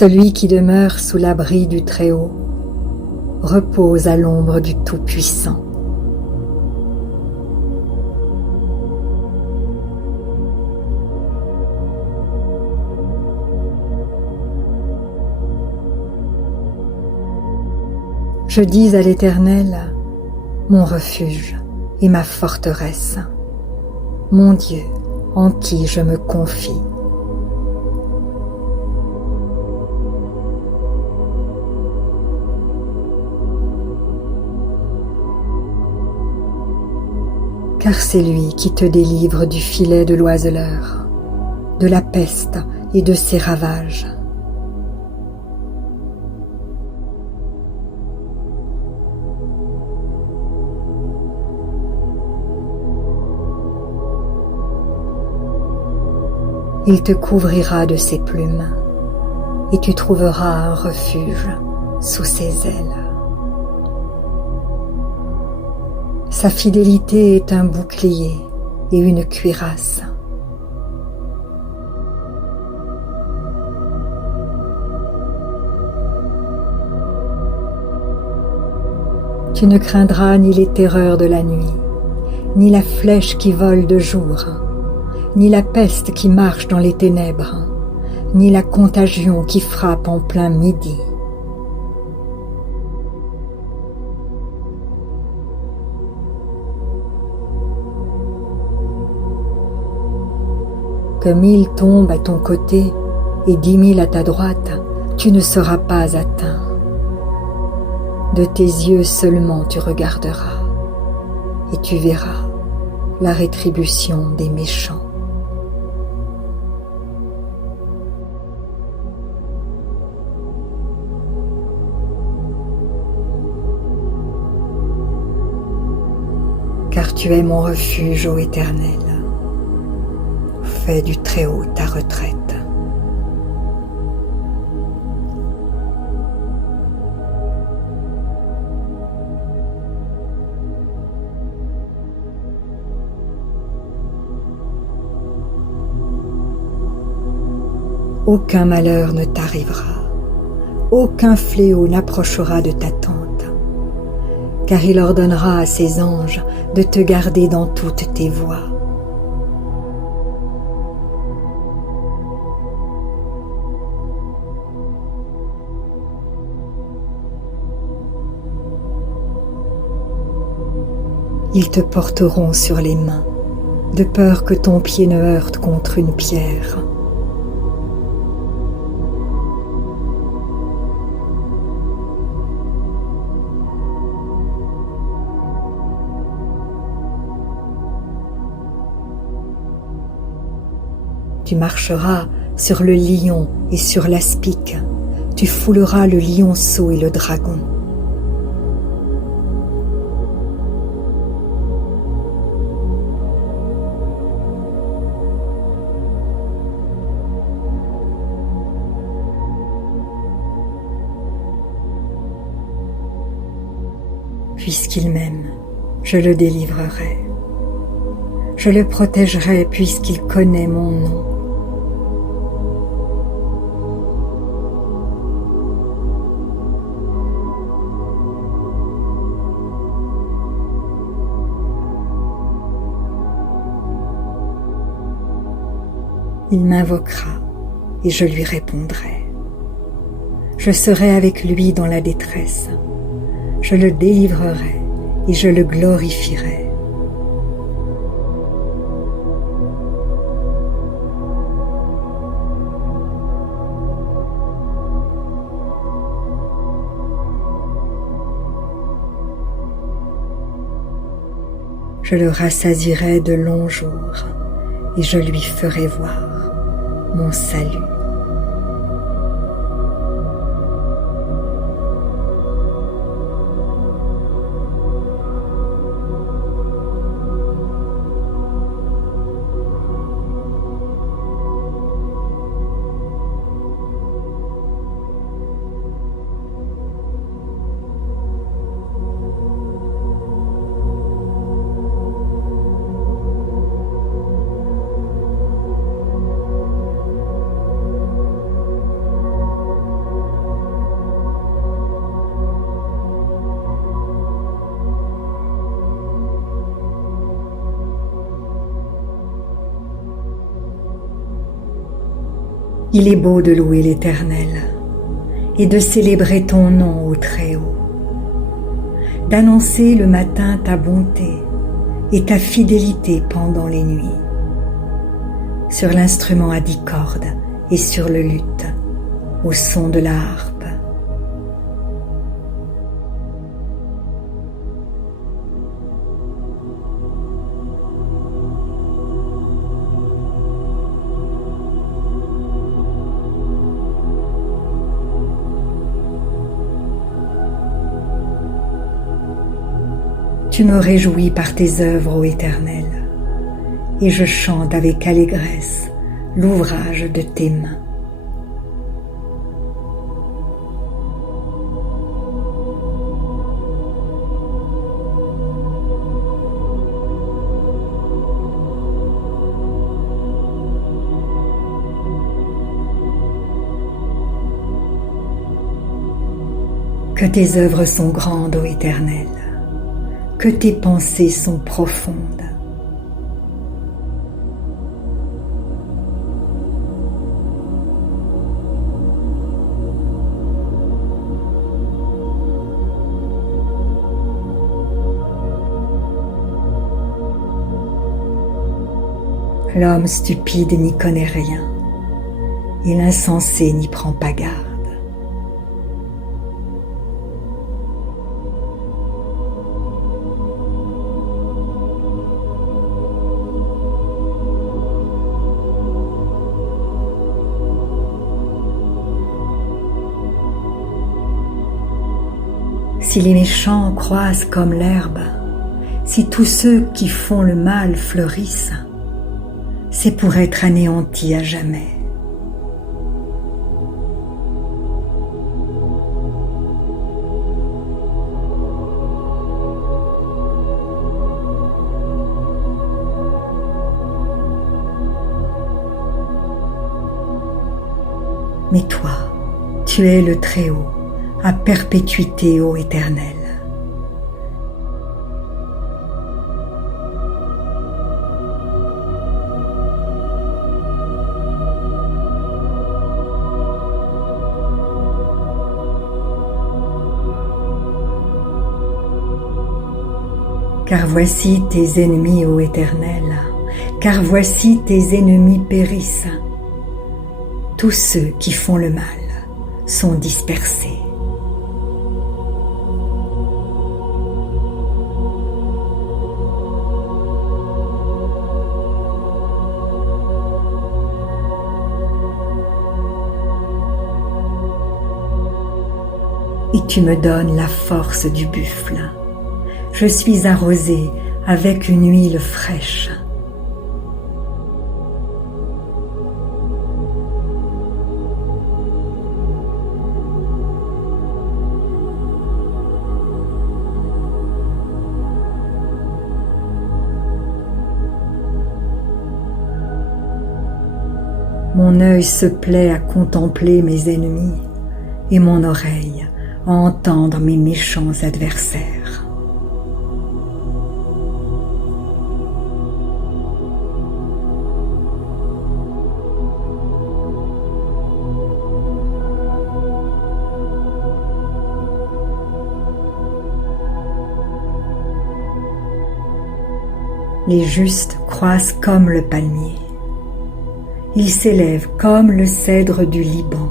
Celui qui demeure sous l'abri du Très-Haut repose à l'ombre du Tout-Puissant. Je dis à l'Éternel, mon refuge et ma forteresse, mon Dieu en qui je me confie. Car c'est lui qui te délivre du filet de l'oiseleur, de la peste et de ses ravages. Il te couvrira de ses plumes, et tu trouveras un refuge sous ses ailes. Sa fidélité est un bouclier et une cuirasse. Tu ne craindras ni les terreurs de la nuit, ni la flèche qui vole de jour, ni la peste qui marche dans les ténèbres, ni la contagion qui frappe en plein midi. Que 1000 tombent à ton côté et 10 000 à ta droite, tu ne seras pas atteint. De tes yeux seulement tu regarderas, et tu verras la rétribution des méchants. Car tu es mon refuge, ô Éternel. Fais du Très-Haut ta retraite. Aucun malheur ne t'arrivera, aucun fléau n'approchera de ta tente, car il ordonnera à ses anges de te garder dans toutes tes voies. Ils te porteront sur les mains, de peur que ton pied ne heurte contre une pierre. Tu marcheras sur le lion et sur l'aspic, tu fouleras le lionceau et le dragon. Puisqu'il m'aime, je le délivrerai. Je le protégerai puisqu'il connaît mon nom. Il m'invoquera et je lui répondrai. Je serai avec lui dans la détresse. Je le délivrerai et je le glorifierai. Je le rassasierai de longs jours et je lui ferai voir mon salut. Il est beau de louer l'Éternel et de célébrer ton nom au Très-Haut, d'annoncer le matin ta bonté et ta fidélité pendant les nuits, sur l'instrument à 10 cordes et sur le luth, au son de la harpe. Tu me réjouis par tes œuvres, ô Éternel, et je chante avec allégresse l'ouvrage de tes mains. Que tes œuvres sont grandes, ô Éternel, que tes pensées sont profondes. L'homme stupide n'y connaît rien, et l'insensé n'y prend pas garde. Si les méchants croissent comme l'herbe, si tous ceux qui font le mal fleurissent, c'est pour être anéantis à jamais. Mais toi, tu es le Très-Haut, à perpétuité, ô Éternel. Car voici tes ennemis, ô Éternel, car voici tes ennemis périssent. Tous ceux qui font le mal sont dispersés. Et tu me donnes la force du buffle. Je suis arrosé avec une huile fraîche. Mon œil se plaît à contempler mes ennemis et mon oreille à entendre mes méchants adversaires. Les justes croissent comme le palmier. Ils s'élèvent comme le cèdre du Liban.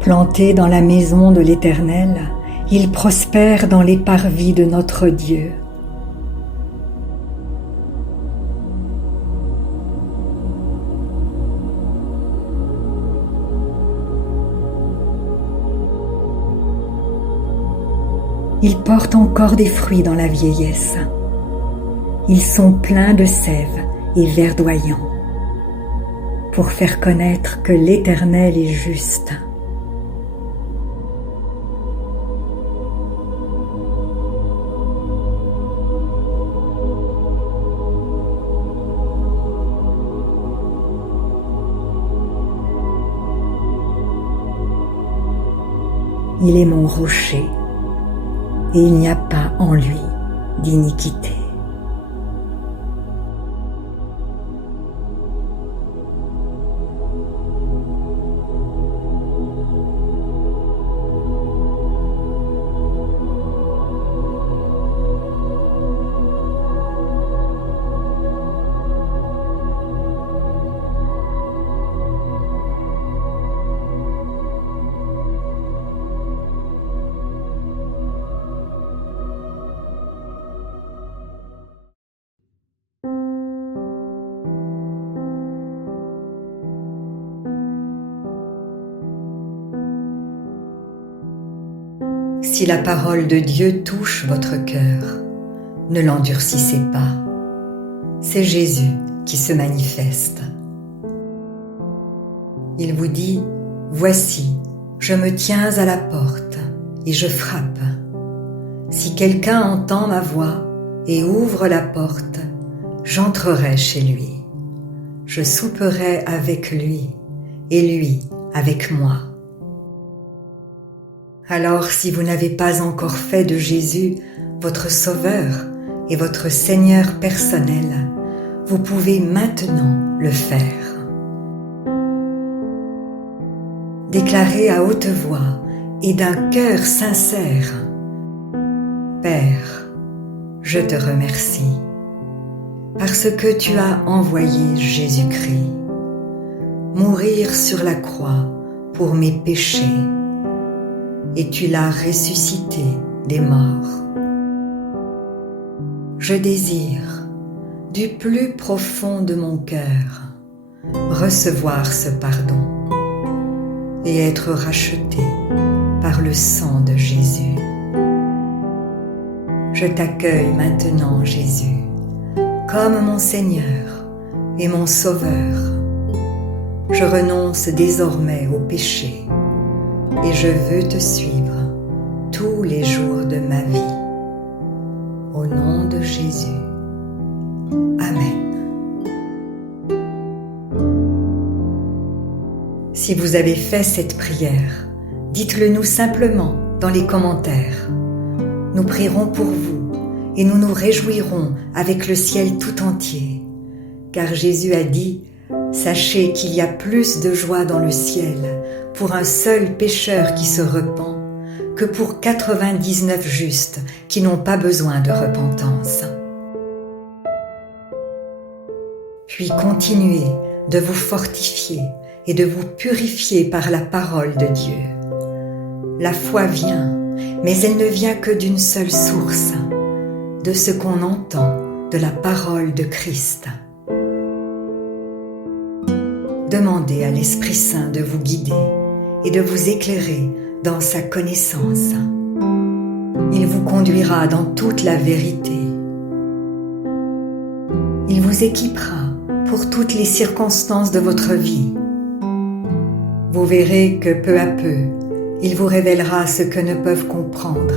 Plantés dans la maison de l'Éternel, ils prospèrent dans les parvis de notre Dieu. Ils portent encore des fruits dans la vieillesse. Ils sont pleins de sève et verdoyants, pour faire connaître que l'Éternel est juste. Il est mon rocher, et il n'y a pas en lui d'iniquité. Si la parole de Dieu touche votre cœur, ne l'endurcissez pas. C'est Jésus qui se manifeste. Il vous dit, « Voici, je me tiens à la porte et je frappe. Si quelqu'un entend ma voix et ouvre la porte, j'entrerai chez lui. Je souperai avec lui et lui avec moi. » Alors, si vous n'avez pas encore fait de Jésus votre Sauveur et votre Seigneur personnel, vous pouvez maintenant le faire. Déclarez à haute voix et d'un cœur sincère, « Père, je te remercie, parce que tu as envoyé Jésus-Christ, mourir sur la croix pour mes péchés, et tu l'as ressuscité des morts. Je désire, du plus profond de mon cœur, recevoir ce pardon et être racheté par le sang de Jésus. Je t'accueille maintenant, Jésus, comme mon Seigneur et mon Sauveur. Je renonce désormais au péché et je veux te suivre tous les jours de ma vie. Au nom de Jésus. Amen. Si vous avez fait cette prière, dites-le nous simplement dans les commentaires. Nous prierons pour vous et nous nous réjouirons avec le ciel tout entier, car Jésus a dit « Sachez qu'il y a plus de joie dans le ciel pour un seul pécheur qui se repent que pour 99 justes qui n'ont pas besoin de repentance. » Puis continuez de vous fortifier et de vous purifier par la parole de Dieu. La foi vient, mais elle ne vient que d'une seule source, de ce qu'on entend de la parole de Christ. Demandez à l'Esprit Saint de vous guider et de vous éclairer dans sa connaissance. Il vous conduira dans toute la vérité. Il vous équipera pour toutes les circonstances de votre vie. Vous verrez que peu à peu, il vous révélera ce que ne peuvent comprendre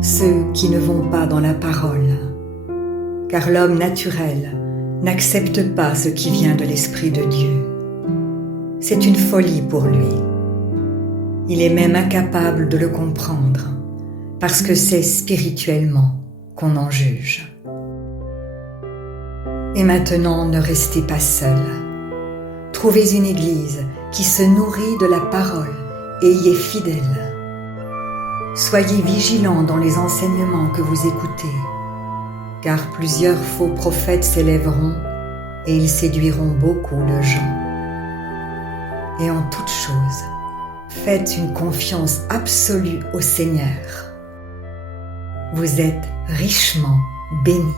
ceux qui ne vont pas dans la parole. Car l'homme naturel n'accepte pas ce qui vient de l'Esprit de Dieu. C'est une folie pour lui. Il est même incapable de le comprendre, parce que c'est spirituellement qu'on en juge. Et maintenant, ne restez pas seul. Trouvez une église qui se nourrit de la parole et y est fidèle. Soyez vigilants dans les enseignements que vous écoutez, car plusieurs faux prophètes s'élèveront et ils séduiront beaucoup de gens. Et en toute chose, faites une confiance absolue au Seigneur. Vous êtes richement bénis.